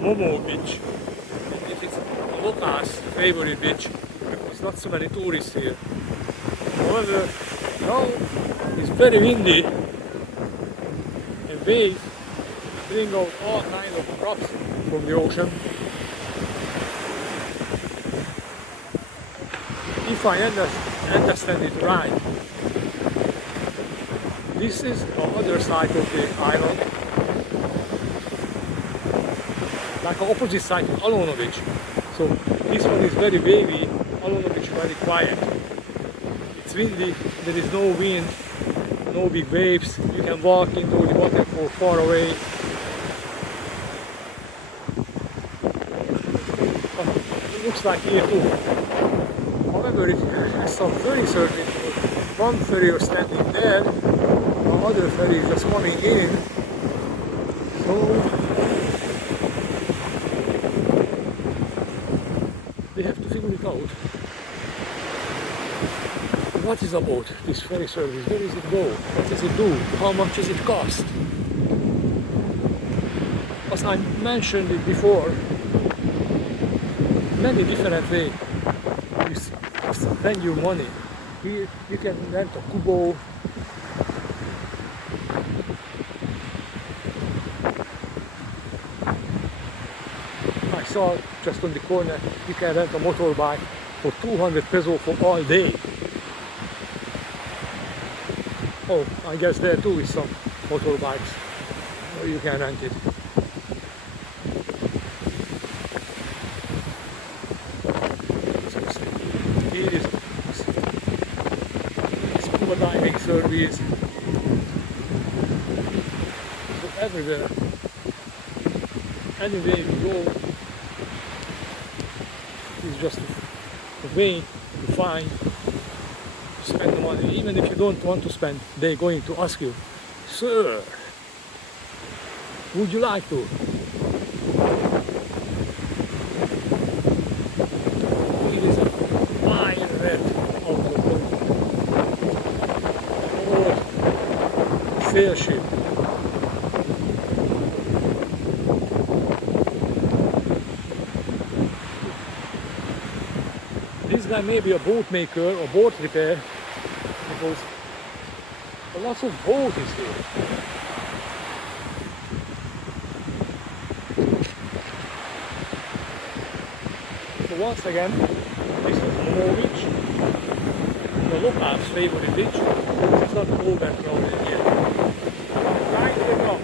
Momo Beach. It is locals' favorite beach. There's not so many tourists here. However, now it's very windy and waves bring out all kinds of crops from the ocean. If I understand it right, this is the other side of the island, like the opposite side of Alona Beach. So this one is very wavy, Alona Beach very quiet. It's windy, there is no wind, no big waves, you can walk into the waterfall far away. But it looks like here too. However, it has some ferry service. One ferry is standing there, the other ferry is just coming in. So we have to figure it out. What is about this ferry service? Where does it go? What does it do? How much does it cost? As I mentioned it before, many different ways you spend your money. Here you can rent a scuba. I saw just on the corner you can rent a motorbike for 200 pesos for all day. Oh, I guess there too is some motorbikes where you can rent it. Here is scuba diving service. So everywhere, anywhere you go, is just a way to find, to spend the money. Even if you don't want to spend, they're going to ask you, "Sir, would you like to?" It is a fine red out of the old sail ship. This guy may be a boat maker or boat repair, because lots of boat is here. So once again, this is Momo Beach, the locals' favorite beach. It's not overcrowded yet. Right to go.